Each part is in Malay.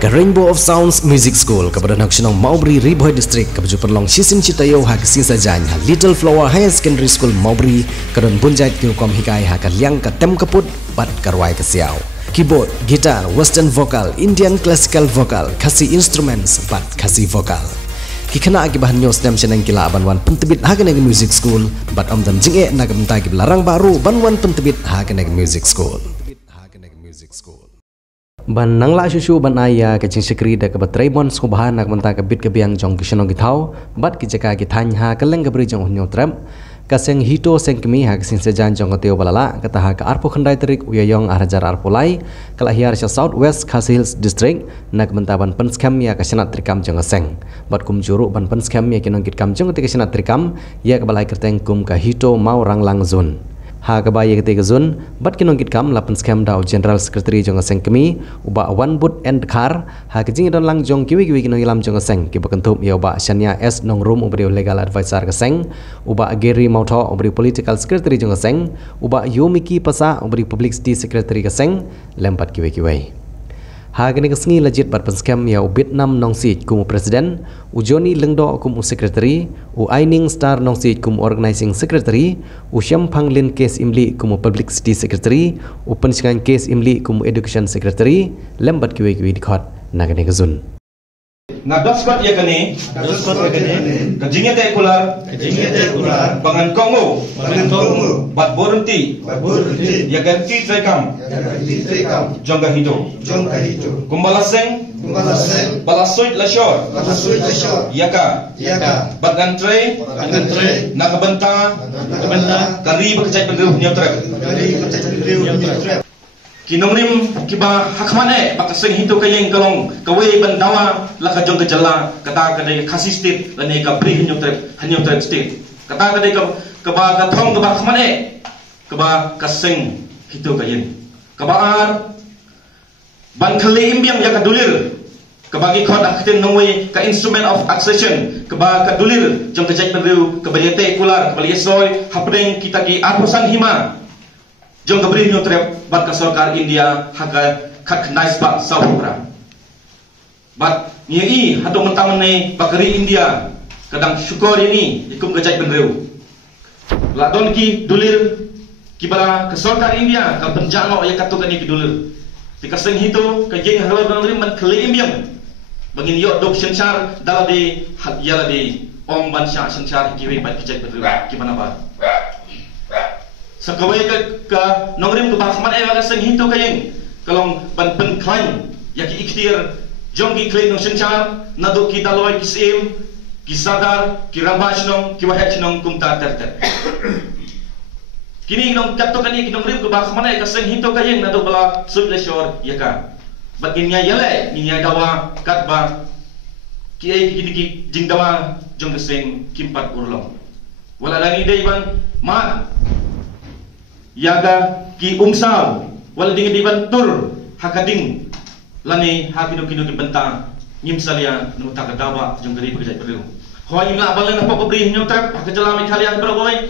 ke Rainbow of Sounds Music School ke Badan Haksionong Maubri Riboy District ke baju perlong Sisim Citayo ha kesing sajanya ha Little Flower Higher Secondary School Maubri ke don bunjait ke kom hikai ha ke liang ke tem keput bat karwai ke siau keyboard, gitar, western vocal, Indian classical vocal, kasi instruments bat kasi vocal kikena akibahan nyos dam senang kila banwan pentebit ha keneg music school bat om dan jinge na kementai larang baru banwan pentebit ha keneg music school ban nang la susu ban aya ke cing sekri da ke batraimon skubahan nak menta ke bit ke biang jong kisno githau bat ki jaka ki thany ha keleng ke bri jong hunyo tram ka seng hito seng kemi ha sing sejan jong teo balala kata ha ka arpo khandai terik uyayong arajar arpolai kala hiar sa south west khas district nak menta ban penskam ya ka senat trikam jong seng bat kum juru ban penskam ya kinong kit kam jong te ka senat trikam ya ka balai kerteng kum ka hito mau ranglang zon ha ka baye ketika zon bat kinong kit kam lapan scam dau general secretary jong seng kemi uba one boot and car ha ke jing don lang jong kiwi kinong ilam jong seng ki bakentup ya uba shania s nong room ubri legal advisor ke seng uba Gary Mautho ubri political secretary jong seng uba Yomiki Pasa ubri publicity secretary ke seng lempat kiwi ha kini kesengi legit bat penskam ya Vietnam nong si kum presiden u Johnny Lengdo kum secretary u Aining Star nong si kum organizing secretary u Syam Phanglin case imli kum publicity secretary u pensingan case imli kum education secretary lembat kiwi dikhot nagane gezun na dosbat ya kene kejingnya te kular bangan kongo bat borunti ya ganti trekam jongga hito kumbalaseng balasoit lashor yaka bat gantre na kabanta kari bekejat pendruh nyotrep kinomrim kiba hakmane bakaseng hito kayeng kalong kawe bandawa la ka jong kejala kata kadai khasi state lane ka bri hanyotrep state kata kadai ka ba ka thong ka ba hakmane ka ba kaseng hito kayeng ka ba ar ban khale imbiang ya ka dulir ka bagi khot akten nongwe ka instrument of accession ka ba ka dulir jong kejat pendriu ka baliate kular ka baliasoy hapdeng kita ki arpusan hima jong kabri nyotrep bat ka sarkar India haka khat nice bat sawra bat ngi hatu mentang ne bakari India kadang syukur ini ikum gajai benreu la don ki dulir ki bala ka sarkar India ka penjano ya katukan ni ki dulir tikaseng hito ka jeng halor nangrim man khale imbiam bangin yo dok senchar dalade hat yalade om ban sha senchar kiwe bat gajai benreu ki mana ba sakawai ka nongrim ke bahman ka seng hito kayeng kalong ban pen klan ya ki ikhtiar jong ki klein nong senchar nado ki daloi ki sim ki sadar ki rambash nong ki wahach nong kumta ter kini nong katto kani ki nongrim ke bahman ka seng hito kayeng nado bala subleshor ya ka bagin nya yale ni nya dawa katba ki ai ki jingdawa jong seng kimpat urlong wala lani dei ban ma yaga ki umsaw wala ding di bantur hakading lani hakino kino ki bentang ngimsalia no takadawa jong gari pagajat perlu hoy imla balan apa pabri nyotrap hakajalami kalian berawai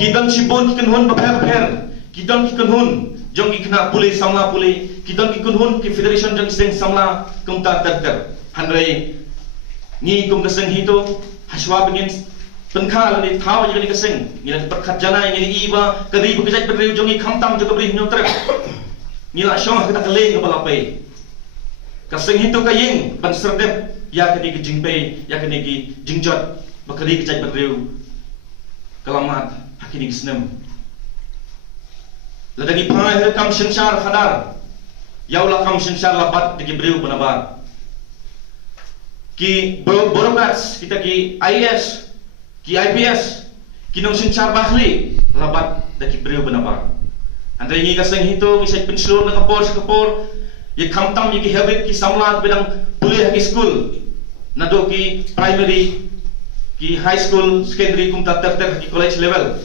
kidang sibon ki kenhun baper kidang ki kenhun jong ki kena pulih samla pulih kidang ki kenhun ki federation jong seng samla kumta ter hanrei ni kum keseng hito haswa begin penkal ni thau jadi keseng ni la perkat janai ni iba kari bekejat beriu jongi khamtam jo kabri nyotrep ni la syong kita keleng kepala pe keseng hito kayeng ban serdep ya kini ki jingpe ya kini ki jingjot bakari kejat beriu kelamat hakini kisnem ladagi pai kam senchar hadar yaula kam senchar labat digi beriu benabar ki borokrats kita ki IS ki IPS kinong senchar bahli labat daki beriu benapa andre ngi kaseng hito isai pensiun na kapor ye khamtam ye ki habit ki samlat bedang pulih ki school nado ki primary ki high school secondary kum ter ki college level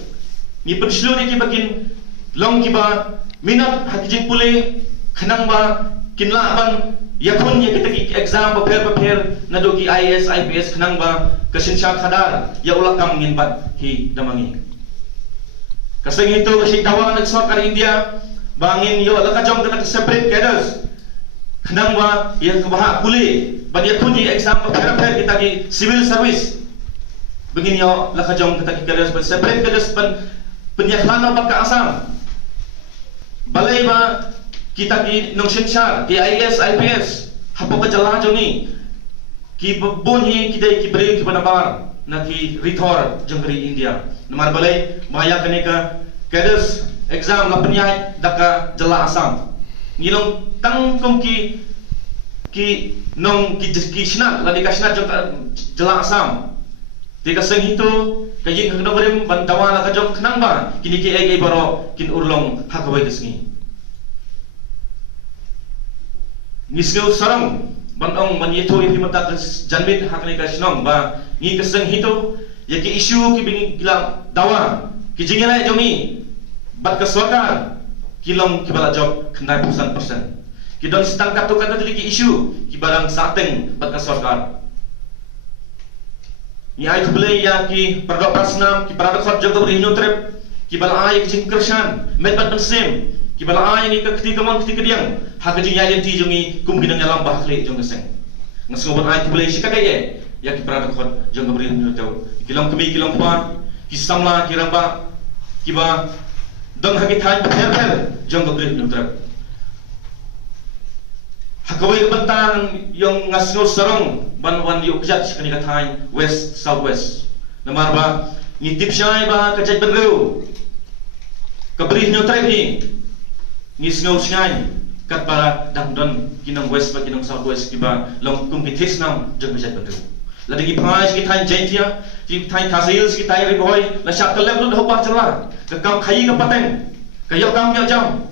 ni pensiun ki bakin long ki ba minat hakijin pulih khanang ba kinlaban yakun ye kita ki exam paper nado ki IS IPS khanang ba kasensyar khadar ya ulah kam ngin bat hi damangi kaseng itu si dawa nak sarkar India bangin yo la ka jong ka separate cadres Kenang ba yang kebahak kuli bagi kunci exam per kita di civil service begini yo la kajong kita keras separate keras penyaklana bak asam balai ba kita di nong sensyar di IAS IPS hapo ka jala joni ki bunhi kita ki beri ki banabar na ki rithor jongri India namar balai maya kane ka keras exam la penyai daka jala asam ngilong tangkong ki nong ki snat la di kasnat jala asam Tiga seng itu kaji kena beri bantawa la kajong kenang ba kini ki ai baro kin urlong hakawai kesni nisgau sarang bandong man yeto ipi mata janmit hakne ka snong ba ni keseng itu ya ki isu ki bingi gila dawa ki jingela jomi bat ka sarkar kilong ki bala job kena persen ki don stang katu kata ki isu ki barang sateng bat ka sarkar ni ai kubelai ya ki perdok prasnam ki perdok khot jogo rinyo trip ki bala ai ki jingkershan medbat pensem ki bala ai ni ka kti kamon kti kediang ha ka jing identity jongi kum ginang alam bahle jong seng ngasngo ai kubelai shikadaye ya ki perdok khot jogo rinyo taw kilong kemi kilong pa ki samla ki ramba ki ba dong ha ki thai per jogo rinyo trip hakawai bentang yang ngasngo sarong ban yuk jat sekali katain west southwest namar ba ngitip syai ba kajat benru kabri nyotrek ni ngisngau syai kat para dangdon kinong west ba kinong southwest kiba long kum kitis nam jong kajat benru ladagi phai kitain jentia kitain thasil kitai riboy la syak kelem lu hopa cerla ka kam khai ka pateng ka yok kam yo jam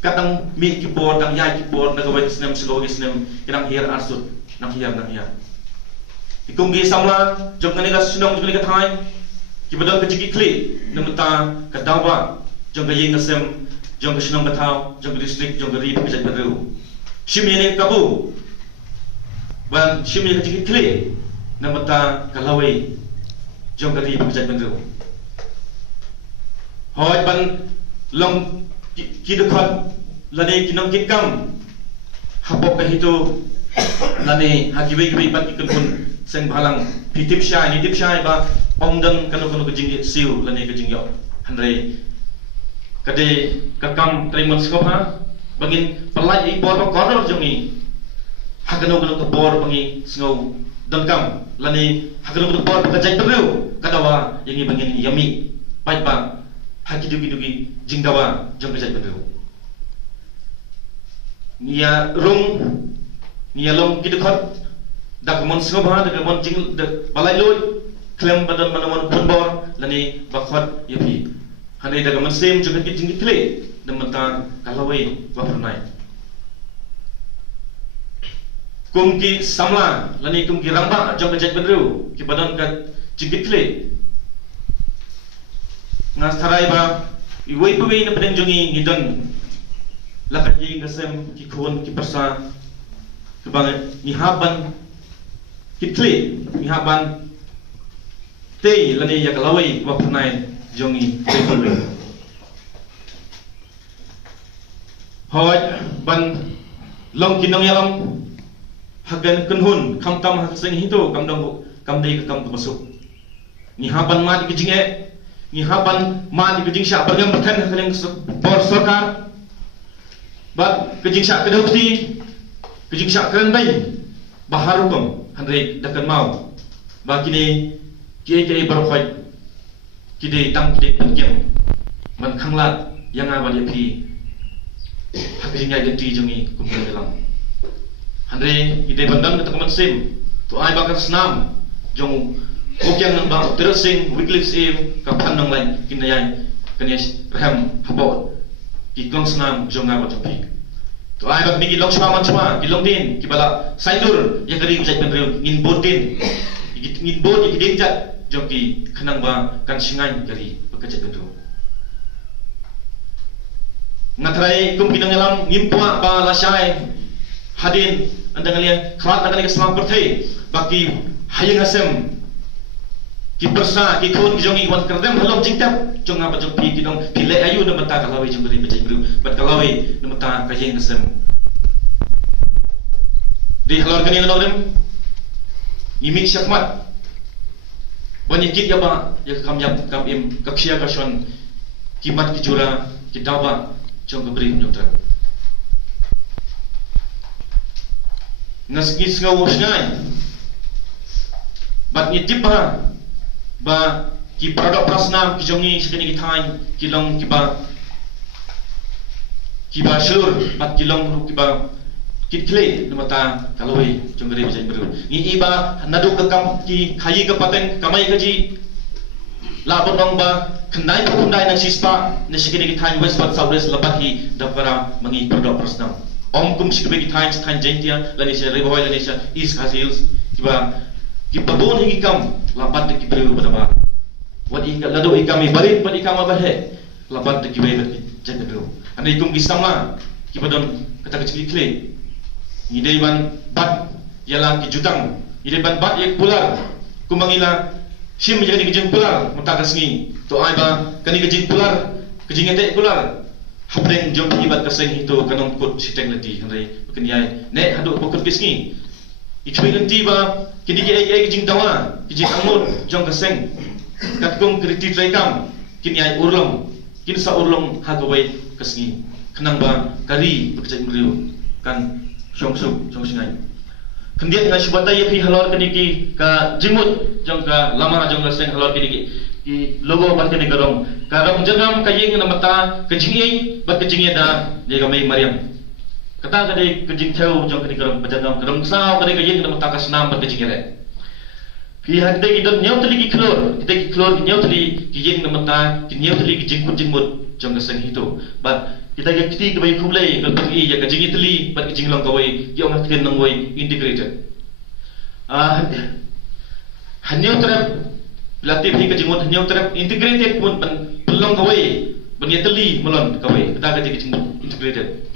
katang mi keyboard tang yai keyboard na gawai kisnem segawa kisnem kinang hier arsut nang hiam ikum gi samla jom kani ka sinong jom ka thai ki badal ka jigi kli namta ka dawa jom ka yeng asem jom ka sinong ka thau jom ka district jom ka ri ka jat badru shimi ne kabu ban shimi ka jigi kli namta ka lawai jom ka ri ka jat badru hoy ban long ki dekat lane kinong kikam hapok ka hito lane hagiwe pat ikun seng bhalang pitip syai ba ongdan kanu ke jing siu lane ke jing yo handre kade kakam trimon skopha bangin pelai i bor koror jongi hagano ke bor bangi sngau dangkam lane hagano ke bor ka jai perlu kadawa yangi bangin yami pai ba hakidugi jingdawa jong ke jai perlu nia rung nia long kidukot dak mon sngobha dak mon jing balai loy klem badan manamon punbor lani bakhot yapi hanai dak mon sem juga jing kle demata kalawai wapernai kumki samla lani kumki ramba jong ke jai perlu ki badan ka jing kle ngas tharai ba iwei pewei na pedeng jongi ngidon lakaji ngasem ki khon ki persa kebang ni haban kitli ni haban te lani ya kalawai wa pnai jongi tekolwe hoy ban long kinong yalam hagan kunhun khamtam haseng hito kamdong kamdei kam masuk ni haban ma di jinge ni haban ma di jingsha bergam berkan hakaleng bor sarkar bat kejingsha kedokti kejingsha kerendai baharukum handre dakan mau ba kini kiai barkhoi kide tang kide tangkem man khanglat yang awan yapi hakijingnya genti jongi kumpul dalam handre kide bandan ketakaman sim tu ai bakar senam jong kokyang nang ba terusing Wycliffe sim kapan nang lain kinayai kanias raham habot kikong senam jong awan yapi to ai bak ni long chwa man chwa kilong din kibala saidur ya kari jai penreu ngin bodin ngin bod ikidin jat joki khanang ba kan singai kari bakajat penreu ngatrai kum kinang alam ngimpua ba lasai hadin andang alia khrat andang alia selam perthai baki hayang asem ki persa ki khon ki jongi wan kerdem halom jingtap jong apa jong pi kidong pile ayu na mata kalawai jong beri bajai bru bat kalawai na mata kayeng asem Di halor kani ngadem imi syakmat banyakit ya ba ya kamyap kamim kaksia kason kimat kijura kidawa jong kebri nyutra nasgis ngawusngai bat ngitip ba ki produk prasna kijongi sekini kitain kilong kiba syur bat kilong ru kiba kitle namata kaloi jonggere bijai beru ni iba nadu kekam ki khayi ke pateng kamai kaji labon dong ba kendai pundai na sispa ne sekini kitain west bat southwest labahi dapara mangi produk prasna om kum sikbe kitain stan jentia lanisha reboy lanisha east khasils kiba bon higi kam labat de kiberu badaba wat ika lado ikami barit bat ikama bahe labat de kiberu jenderu ane ikum kisama kibadon kata kecil kle ide ban bat yala ki jutang ide ban bat yak pular kumangila sim jadi kejeng pular mutakasngi to ai ba kani kejeng pular kejeng ete pular habreng jom ibat kaseng itu kanong kut siteng leti handai keniai ne hadu pokut kisngi ikhui nanti ba kini ki ai kejeng dawa kejeng amur jong kaseng katkong kriti traikam kini ai urlong kini sa urlong hagawai kasngi kenang ba kari bekerja meriu kan song singai kendiat ngai subata ye pi halor kini ki ka jimut jong ka lama jong ka seng halor kini ki logo bat kini garong karong jagam kayeng na mata kejingi bat kejingi da ye gamai mariam kata kade kejing theu jong kini garong bajagam garong sao kade kayeng na mata kasnam bat kejingi re pi hakde ki don nyotli ki klor kite ki klor ki nyotli ki yeng na mata ki nyotli ki jingmut jong ka seng hitu bat kita yang kiti kebaik kublai kalau pergi ya kajing itli bat kajing long kawai dia orang kena nangwai integrated hanya terap latih ni kajing mut hanya terap integrated pun pelong kawai banyatli melon kawai kita kajing integrated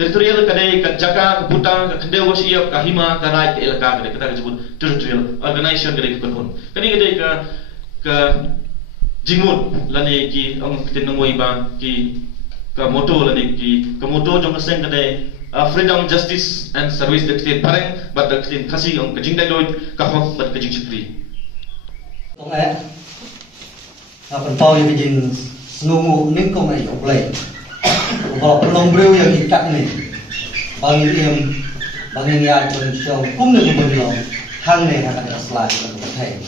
territorial kadai kajaka keputa kendai wasiap kahima karai ke elaka kadai kita kajing territorial organization kadai kepun kani kadai ke jingmut lani ki orang kena nangwai ba ki moto lani ki moto jong kaseng kade freedom justice and service de ktin pareng bat de ktin khasi ong kajing dai loi ka ho bat kajing chipri tong ai apan pau ye kajing snungu ning kong ai oplay ba pelong breu yang ikat ni bang em ya kon show kum ne ko lo hang ne ha ka slide ko thai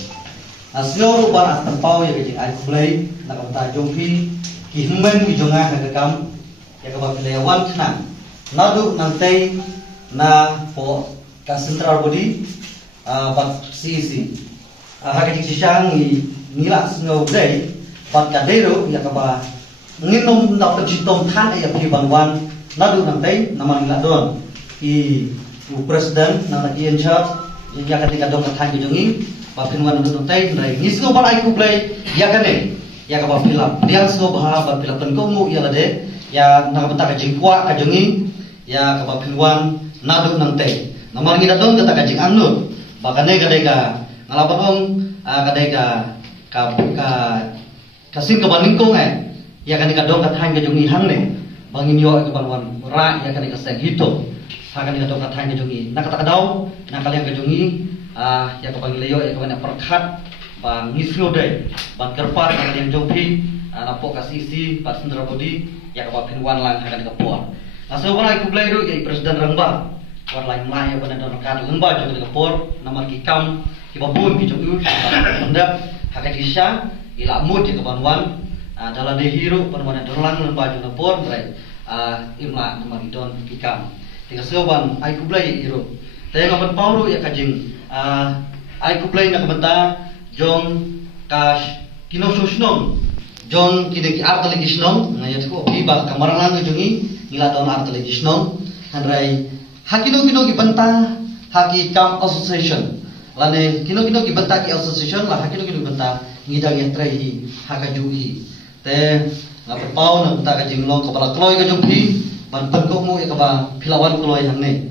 asno ru ba apan pau ye kajing ai oplay na ka ta jong phi ki himmen ki jonga ka kam ya ka ba pile wan thna nadu nantai na po ka central body but CEC ha ka ti sang ni la snow day but ka dero ya ka ba nginom na ka jitom than ya pi bangwan nadu nantai na man la don i president na ki en charge ya ka ti ka dong ka than ki jongi ba pinwan nadu nantai nai ni snow ba ai ku play ya ka ne ya ka ba film dia so bah ba film pen ko mu ya lade ya na ka ta ka jingkwa ka jongi ya ka ba filwan nadu nang te namar ngi dadon ka ta ka jing anu ba ka ne ka dai ka ngalapan ong ka dai ka sing ka baning ko ngai ya ka ni ka dong ka thang ka jongi hang ne bangin yo ka banwan ra ya ka ni ka seng hito ha ka ni ka dong ka thang ka jongi na ka ta ka daw na ka liang ka jongi ya ka bang leyo ya ka ba perkhat bang ngisio dai bang kerpat ka yang jompi na po ka CC pat sendra bodi ya ka ba pinwan lang ka ni ka por na so ba ku blai ru ya president rangba war lai mai ya bana don ka lengba jo ka por namar ki kam ki ba bun ki jo u ndap ha ka disha ila mut ki ka banwan dala de hero permanen dorlang lengba jo ka por rai imla namar don ki kam tiga so ban ai ku blai hero te ngamat pauru ya ka jing ai ku blai na ka banta John Cash Kino Sosnom John Kideki Artali Gisnom ngayat ko iba kamarang lang jongi ngila don Artali Gisnom handrai hakino ki banta haki kam association lane kino ki banta ki association la hakino ki banta ngidang yatrai haka juhi te ngapau na banta ka jinglong ka bala kloi ka jongpi ban ban ko mo ka ba philawan kloi hangne